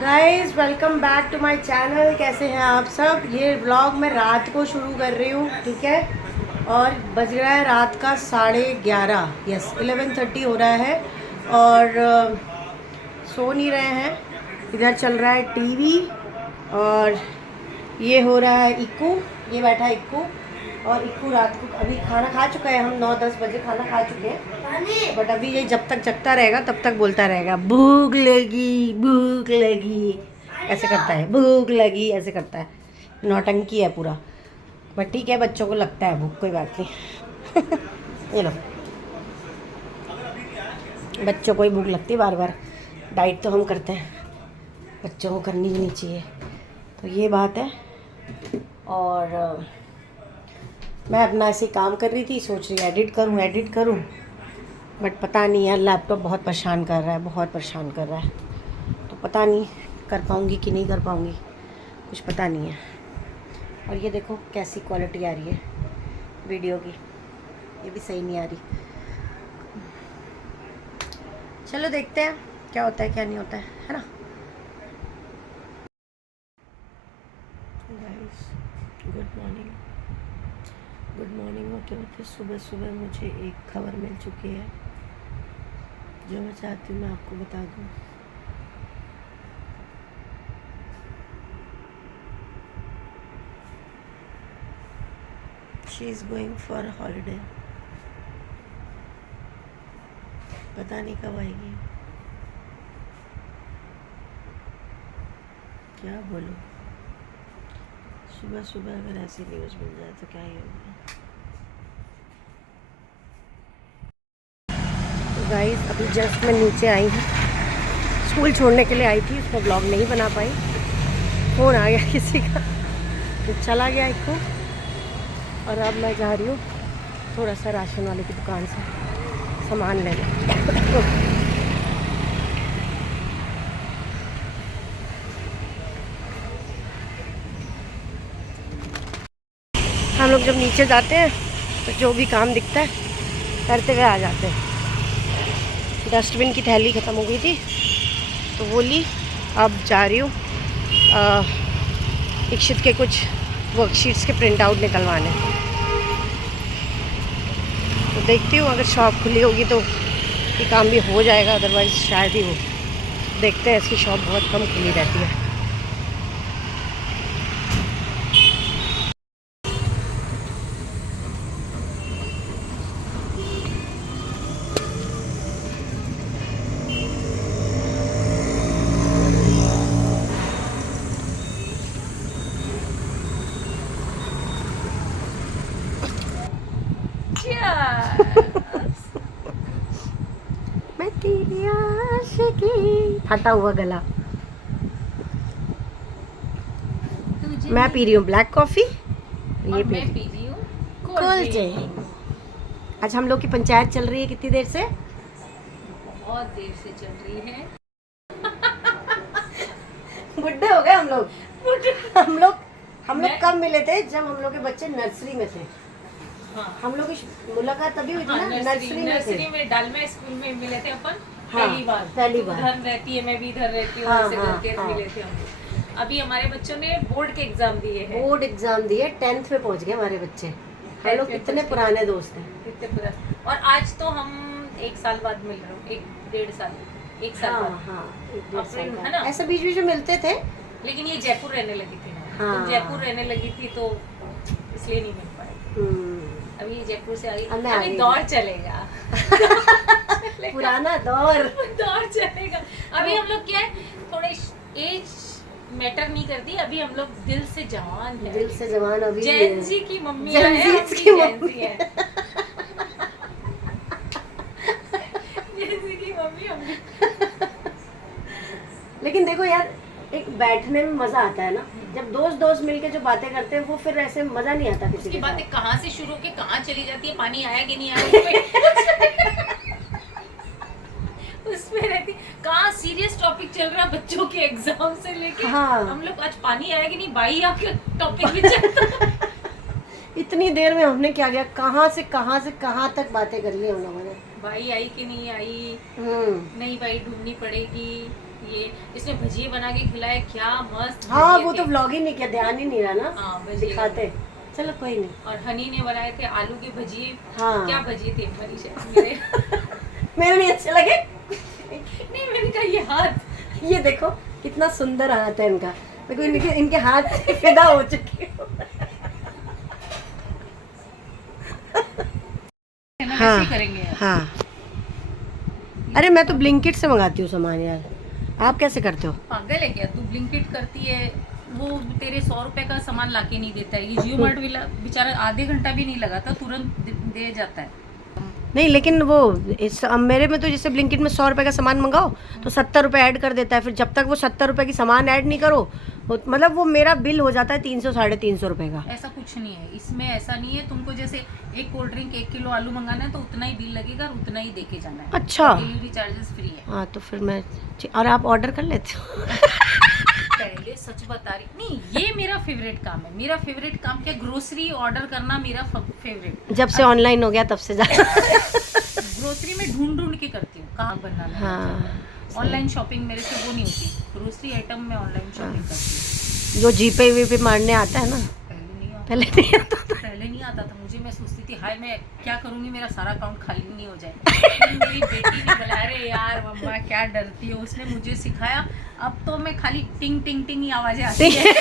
Guys welcome back to my channel. कैसे हैं आप सब। ये व्लॉग मैं रात को शुरू कर रही हूँ, ठीक है। और बज रहा है रात का 11:30, यस 11:30 हो रहा है। और सो नहीं रहे हैं। इधर चल रहा है टीवी। और ये हो रहा है इक्कू, ये बैठा है इक्कू। और इक्कू रात को अभी खाना खा चुका है। हम 9-10 बजे खाना खा चुके हैं, बट अभी ये जब तक जगता रहेगा तब तक बोलता रहेगा भूख लगी भूख लगी, ऐसे करता है। भूख लगी ऐसे करता है, नौटंकी है पूरा। बट ठीक है, बच्चों को लगता है भूख, कोई बात नहीं। ये लो, बच्चों को ही भूख लगती है बार बार। डाइट तो हम करते हैं, बच्चों को करनी भी नहीं चाहिए। तो ये बात है। और मैं अपना ऐसे काम कर रही थी, सोच रही एडिट करूं। बट पता नहीं यार, लैपटॉप बहुत परेशान कर रहा है, बहुत परेशान कर रहा है। तो पता नहीं कर पाऊँगी कि नहीं कर पाऊँगी, कुछ पता नहीं है। और ये देखो कैसी क्वालिटी आ रही है वीडियो की, ये भी सही नहीं आ रही। चलो देखते हैं क्या होता है क्या नहीं होता है ना। Guys good morning, good morning होते होते सुबह सुबह मुझे एक खबर मिल चुकी है, जो मैं चाहती हूँ मैं आपको बता दूँ। She is going for holiday. पता नहीं कब आएगी, क्या बोलूँ। सुबह सुबह अगर ऐसी न्यूज़ मिल जाए तो क्या ही होगा। तो गाइस अभी जस्ट मैं नीचे आई हूँ, स्कूल छोड़ने के लिए आई थी, उसमें ब्लॉग नहीं बना पाई। फ़ोन आ गया किसी का तो चला गया इसको। और अब मैं जा रही हूँ थोड़ा सा राशन वाले की दुकान से सामान लेने। हम लोग जब नीचे जाते हैं तो जो भी काम दिखता है करते हुए आ जाते हैं। डस्टबिन की थैली ख़त्म हो गई थी तो वो ली। अब जा रही हूँ इक्षित के कुछ वर्कशीट्स के प्रिंट आउट निकलवाने। तो देखती हूँ अगर शॉप खुली होगी तो ये काम भी हो जाएगा, अदरवाइज़ शायद ही हो। देखते हैं, इसकी शॉप बहुत कम खुली रहती है। मैं तेरी आशिकी, फटा हुआ गला। मैं पी रही हूँ ब्लैक कॉफ़ी, ये मैं पी रही हूँ कोल्ड ड्रिंक। आज हम लोग की पंचायत चल रही है कितनी देर से? बहुत देर से चल रही है। बुढ़े हो गए हम लोग। हम लोग कब मिले थे? जब हम लोग के बच्चे नर्सरी में थे। हाँ, हम लोग की मुलाकात तभी हुई थी ना, नर्सरी में थे। नर्सरी में डालमा स्कूल में मिले थे अपन। हाँ, पहली बार पहली तू बार। उधर रहती है, मैं भी इधर रहती हूँ, हाँ, ऐसे हाँ, करके हाँ। मिले थे हम लोग। अभी हमारे बच्चों ने बोर्ड के एग्जाम दिए हैं। बोर्ड एग्जाम दिए, 10th में पहुंच गए हमारे बच्चे। हम लोग में कितने पहुंच पुराने दोस्त हैं। कितने पूरा। और आज तो हम 1 साल बाद मिल रहे हो, 1-1.5 साल, 1 साल हाँ बाद। हाँ, 1-1.5 साल है ना? बाद। ऐसा बीच बीच में मिलते थे। लेकिन ये जयपुर रहने लगी थी ना, हाँ। तुम जयपुर रहने लगी थी तो इसलिए नहीं मिल पाए। अभी जयपुर से आई, अब मैं आ अभी गई। दौर चलेगा। पुराना दौर। दौर चलेगा। अभी हम लोग क्या है, थोड़े एज मैटर नहीं करती, अभी हम लोग दिल से जवान है। दिल से जवान अभी। जैन जी की मम्मी जैन है, जी हम की भी जैन मम्मी जी है। जैन जी की मम्मी हम भी। लेकिन देखो यार, एक बैठने में मजा आता है ना, जब दोस्त दोस्त मिलके जो बातें करते हैं वो फिर ऐसे मजा नहीं आता किसी उसकी के बातें साथ। कहाँ से शुरू होके कहाँ चली जाती है, पानी आया कि नहीं आया उसमें रहती। कहाँ सीरियस टॉपिक चल रहा है बच्चों के एग्जाम से लेके। हाँ। हम लोग आज पानी आया कि नहीं, बाई आपके टॉपिक भी चलता। इतनी देर में हमने क्या किया, कहाँ से कहाँ तक बातें कर ली हम लोगों ने। भाई आई कि नहीं आई, हम्म। नहीं भाई ढूंढनी पड़ेगी। ये इसमें उसने भजिए बना के खिलाए, क्या मस्त हाँ भजिए वो थे। तो व्लॉग ही नहीं किया, ध्यान ही नहीं रहा ना, हाँ, भजिए दिखाते। चलो कोई नहीं। और हनी ने बनाए थे आलू के भजिए। हाँ। क्या भजिए थे मनीषा मेरे। मेरे नहीं अच्छे लगे। नहीं, मैंने कहा ये हाथ। ये देखो कितना सुंदर हाथ है इनका, देखो इनके हाथ से फिदा हो चुकी हूँ। है ना, हाँ, वैसे ही करेंगे यार। हाँ। अरे मैं तो ब्लिंकिट से मंगाती हूँ सामान यार, आप कैसे करते हो? पागल है क्या तू? ब्लिंकिट करती है, वो तेरे 100 रुपए का सामान लाके नहीं देता है। ये जियो मार्ट बेचारा आधे घंटा भी नहीं लगाता, तुरंत दे जाता है। नहीं लेकिन वो मेरे में तो जैसे ब्लिंकिट में 100 रुपए का सामान मंगाओ तो 70 रुपए ऐड कर देता है, फिर जब तक वो 70 रुपए की सामान ऐड नहीं करो मतलब वो मेरा बिल हो जाता है 300 350 रुपए का। ऐसा कुछ नहीं है इसमें, ऐसा नहीं है। तुमको जैसे एक कोल्ड ड्रिंक 1 किलो आलू मंगाना है तो उतना ही बिल लगेगा और उतना ही देके जाना है। अच्छा। डिलीवरी चार्जेस फ्री है। हाँ तो फिर मैं, और आप ऑर्डर कर लेते हो? पहले सच बता रही नहीं, ये मेरा फेवरेट काम है। मेरा फेवरेट काम क्या, ग्रोसरी ऑर्डर करना मेरा फेवरेट। जब से ऑनलाइन हो गया तब से ज्यादा। ग्रोसरी में ढूंढ ढूंढ के करती हूँ कहाँ बनाना है। हाँ ऑनलाइन शॉपिंग मेरे से वो नहीं होती। ग्रोसरी आइटम में ऑनलाइन शॉपिंग करती हूँ। जो जीपे वीपे मारने आता है ना, पहले नहीं आता। पहले नहीं आता था। पहले नहीं आता था मुझे। मैं सोचती थी हाय मैं क्या करूँगी, मेरा सारा अकाउंट खाली नहीं हो जाए। फिर मेरी बेटी ने बुलाया, अरे यार मम्मा क्या डरती हो, उसने मुझे सिखाया। अब तो मैं खाली टिंग टिंग टिंग ही आवाजें आती है।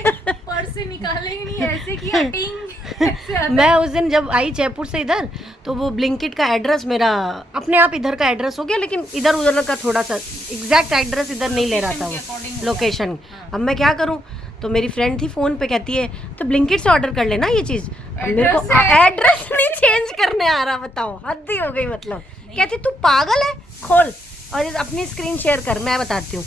अब तो पर्स से निकालेंगे नहीं, ऐसे किया टिंग ऐसे आता है। मैं उस दिन जब आई जयपुर से इधर तो वो ब्लिंकिट का एड्रेस मेरा अपने आप इधर का एड्रेस हो गया, लेकिन इधर उधर का थोड़ा सा एग्जैक्ट एड्रेस इधर नहीं ले रहा था वो लोकेशन। अब मैं क्या करूं, तो मेरी फ्रेंड थी फोन पे, कहती है तो ब्लिंकिट से ऑर्डर कर लेना ये चीज। अब मेरे को एड्रेस नहीं चेंज करने आ रहा, बताओ हद ही हो गई। मतलब कहती तू पागल है, खोल और अपनी स्क्रीन शेयर कर, मैं बताती हूँ।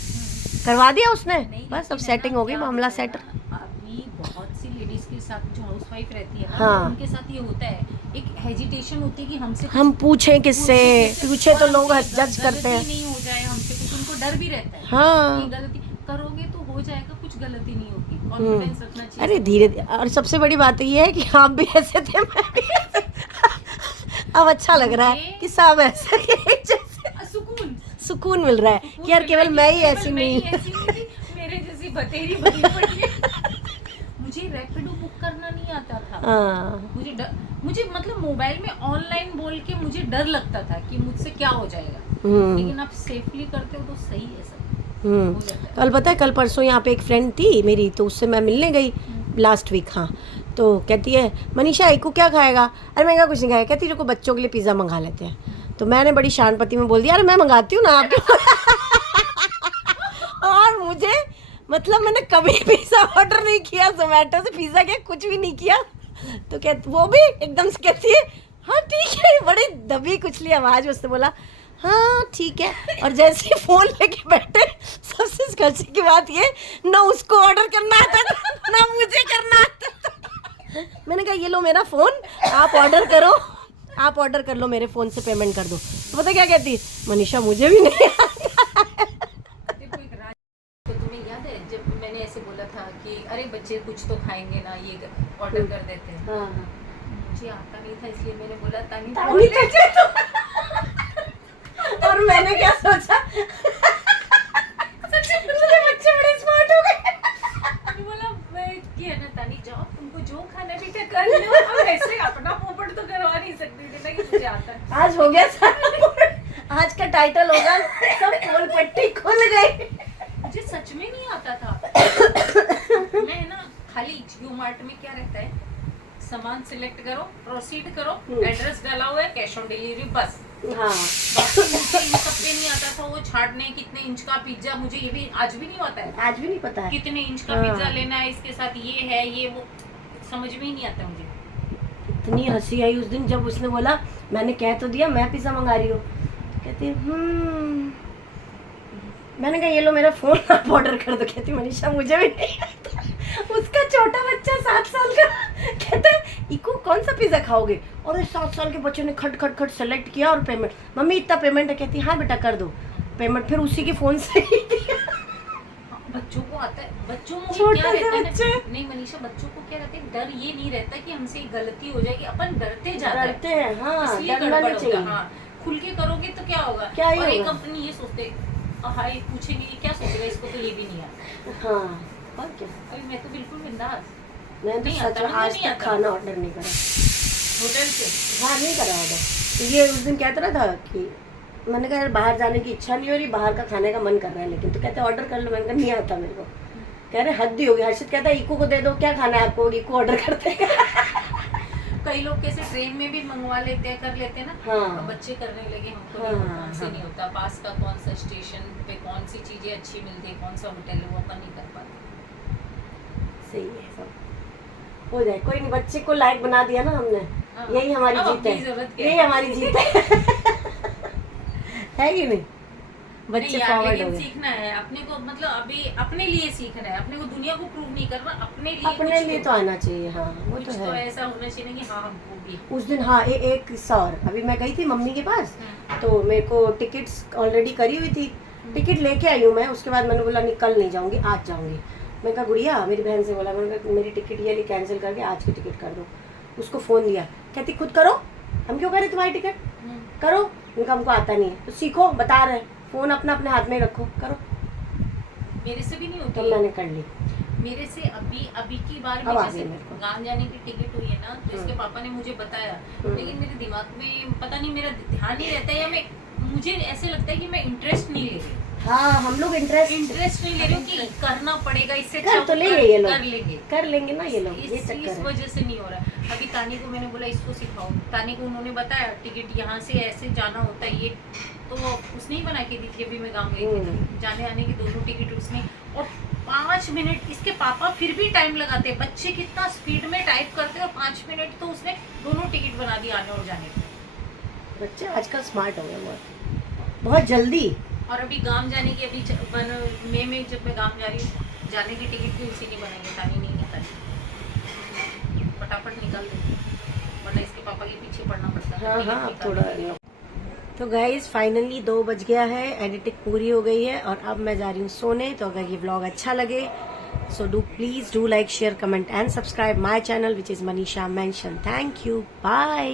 करवा दिया उसने, बस अब सेटिंग हो गई, मामला सेट। अभी बहुत सी लेडीज के साथ जो हाउसवाइफ रहती है ना, हाँ। उनके साथ ये होता है, एक हेजिटेशन होती है कि हमसे हम पूछें किससे, पूछे तो लोग जज करते हैं। नहीं हो जाए हमसे कुछ, उनको डर भी रहता है। हाँ। ये गलती करोगे तो हो जाएगा, कुछ गलती नहीं होगी। कॉन्फिडेंस रखना चाहिए। अरे धीरे, और सबसे बड़ी बात ये है कि आप भी ऐसे थे, मैं भी ऐसे। अब अच्छा लग रहा है कि सब ऐसे ही हैं, जैसे सुकून मिल रहा है कि यार केवल मैं ही ऐसी नहीं। मेरे जैसी बतेरी बनी पड़ी है। मुझे रैपिडो बुक करना नहीं आता था। हाँ। मुझे मतलब मोबाइल में ऑनलाइन बोल के मुझे डर लगता था कि मुझसे क्या हो जाएगा। लेकिन आप सेफली करते हो तो सही है सब। हो जाता है। कल पता है, कल परसों यहाँ पे एक फ्रेंड थी मेरी, तो उससे मैं मिलने गई लास्ट वीक। हाँ तो कहती है मनीषा इको क्या खाएगा? अरे मैं कुछ नहीं खाएगा। कहती है को बच्चों के लिए पिज़्ज़ा मंगा लेते हैं। तो मैंने बड़ी शानपति में बोल दिया अरे मैं मंगाती हूँ ना आपके। और मुझे मतलब मैंने कभी पिज़्ज़ा ऑर्डर नहीं किया, जोमेटो से पिज़्ज़ा क्या कुछ भी नहीं किया। तो कहती वो भी एकदम से कहती है हाँ ठीक है, बड़ी दबी कुचली आवाज़ में उसने बोला हाँ ठीक है। और जैसे ही फ़ोन लेके बैठे, सबसे खर्चे की बात ये, ना उसको ऑर्डर करना आता था ना मुझे करना आता था। मैंने कहा ये लो मेरा फ़ोन, आप ऑर्डर करो, आप ऑर्डर कर लो, मेरे फ़ोन से पेमेंट कर दो। तो पता क्या कहती, मनीषा मुझे भी नहीं आता। तो तुम्हें याद है जब मैंने ऐसे बोला था कि अरे बच्चे कुछ तो खाएंगे ना, ये ऑर्डर कर देते हैं। हाँ। मुझे आता नहीं था इसलिए मैंने बोला तानी तानी और मैंने क्या सोचा, मुझे बच्चे बड़े स्मार्ट हो गए। मैंने बोला मैं कि है ना तानी जाओ, तुमको जो खाना बेटा कर लो। अब ऐसे अपना पोपट तो करवा नहीं सकती थी ना कि मुझे आता है। आज हो गया सारा, आज का टाइटल होगा सब पोल पट्टी खुल गई। मुझे सच में नहीं आता था। मैं ना खाली जियो मार्ट में क्या रहता है, सामान सिलेक्ट करो, प्रोसीड करो, एड्रेस डाला हुआ है, कैश ऑन डिलीवरी, बस। हाँ। मुझे इन सब पे नहीं आता था वो छाटने कितने इंच का पिज्जा, मुझे ये भी आज भी नहीं आता है। आज भी नहीं पता है कितने इंच का पिज्जा लेना है, इसके साथ ये है ये वो, समझ में ही नहीं आता मुझे। इतनी हंसी आई उस दिन जब उसने बोला, मैंने कह तो दिया मैं पिज़्ज़ा मंगा रही हूँ। तो कहती मैंने कहा ये लो मेरा फ़ोन, आप ऑर्डर कर दो। कहती मनीषा मुझे भी नहीं आता। उसका छोटा बच्चा 7 साल का कहता है इको कौन सा पिज़्ज़ा खाओगे? और 7 साल के बच्चे ने खट खट खट सेलेक्ट किया और पेमेंट, मम्मी इतना पेमेंट है। कहती हाँ बेटा कर दो पेमेंट, फिर उसी के फ़ोन से ही दिया। बच्चों को आता है, बच्चों में छोटे क्या रहता है बच्चे। ना, नहीं मनीषा बच्चों को क्या रहता है, डर ये नहीं रहता कि हमसे गलती हो जाएगी, अपन डरते जाते डरते हैं। हाँ इसलिए डरना गड़बड़ नहीं होता है। चाहिए। हाँ खुल के करोगे तो क्या होगा। क्या ही और एक होगा? कंपनी ये सोचते हाय पूछेंगे कि क्या सोचेगा, इसको तो ये भी नहीं आता। हाँ और क्या, अभी मैं तो बिल्कुल बिंदास। मैं तो नहीं सच आता, में मुझे आज नहीं तक आता। खाना ऑर्डर नहीं करा। होटल से हाँ नहीं करा ऑर्डर। ये उस दिन कहता रहा था कि मैंने कहा यार बाहर जाने की इच्छा नहीं हो रही, बाहर का खाने का मन कर रहा है, लेकिन तो कहते ऑर्डर कर लो। मैंने कहा नहीं आता मेरे को। कह रहे हद ही होगी। हर्षित कहता है इको को दे दो, क्या खाना है आपको, इको ऑर्डर करते हैं। कई लोग कैसे ट्रेन में भी मंगवा लेते हैं, कर लेते हैं ना। हाँ। अब बच्चे करने लगे, हमको हाँ, नहीं होता, हमसे हाँ। नहीं होता। पास का कौन सा स्टेशन पे कौन सी चीजें अच्छी मिलती है, कौन सा होटल है, वो अपन नहीं कर पाते। सही है, सब हो जाए, कोई नहीं। बच्चे को लायक बना दिया ना हमने, हाँ। यही हमारी अब जीत अपनी जरूरत है, क्या यही है? हमारी जीत है कि नहीं? बच्चे नहीं यार, फॉरवर्ड हो लेकिन गए। सीखना है अपने को, मतलब अभी अपने लिए सीखना है, अपने को दुनिया को प्रूव नहीं करना, अपने लिए अपने कुछ लिए तो आना चाहिए। हाँ वो कुछ तो तो है। ऐसा होना चाहिए ना कि हाँ हमको भी। उस दिन हाँ एक किस्सा और। अभी मैं गई थी मम्मी के पास, हम्म। तो मेरे को टिकट्स ऑलरेडी करी हुई थी, टिकट लेके आई हूँ मैं। उसके बाद मैंने बोला नहीं कल नहीं जाऊँगी, आज जाऊँगी। मैं कहा गुड़िया, मेरी बहन से बोला, मैंने कहा मेरी टिकट ये कैंसिल करके आज की टिकट कर दो। उसको फ़ोन दिया, कहती खुद करो, हम क्यों करें तुम्हारी टिकट, करो। उनका हमको आता नहीं है तो सीखो, बता रहे हैं। फ़ोन अपना अपने हाथ में ही रखो, करो। मेरे से भी नहीं तो होती। मैंने कर ली। मेरे से अभी की बार अब में आ जैसे गई मेरे को। गांव जाने की टिकट हुई है ना, तो इसके पापा ने मुझे बताया, लेकिन मेरे दिमाग में पता नहीं, मेरा ध्यान नहीं रहता है, या मैं मुझे ऐसे लगता है कि मैं इंटरेस्ट नहीं ले रही। हाँ हम लोग इंटरेस्ट नहीं ले रही हूँ कि करना पड़ेगा, इससे कर अच्छा तो लेंगे कर- ये लोग। कर लेंगे। कर लेंगे ना ये लोग, ये इस चक्कर है। वजह से नहीं हो रहा है। अभी तानी को मैंने बोला इसको सिखाओ, तानी को उन्होंने बताया टिकट यहाँ से ऐसे जाना होता है, ये तो उसने ही बना के दी थी। अभी मैं गाँव गई थी तो जाने आने की दोनों टिकट उसने, और 5 मिनट इसके पापा फिर भी टाइम लगाते हैं। बच्चे कितना स्पीड में टाइप करते हैं, और 5 मिनट तो उसने दोनों टिकट बना दी आने और जाने की। बच्चे आजकल स्मार्ट हो गए बहुत, बहुत जल्दी। और अभी गांव जाने की मई में जब मैं गांव जा रही हूँ, जाने की टिकट भी उसी ने बनाई है, तानी नहीं निकाली, फटाफट निकाल देती, वरना इसके पापा के पीछे पड़ना पड़ता है। हाँ टिकट हाँ निकालने थोड़ा। के लिए। तो गाइज फाइनली 2 बज गया है, एडिटिंग पूरी हो गई है और अब मैं जा रही हूँ सोने। तो अगर ये व्लॉग अच्छा लगे so please do like share comment and subscribe my channel which is Manisha mention. Thank you, bye.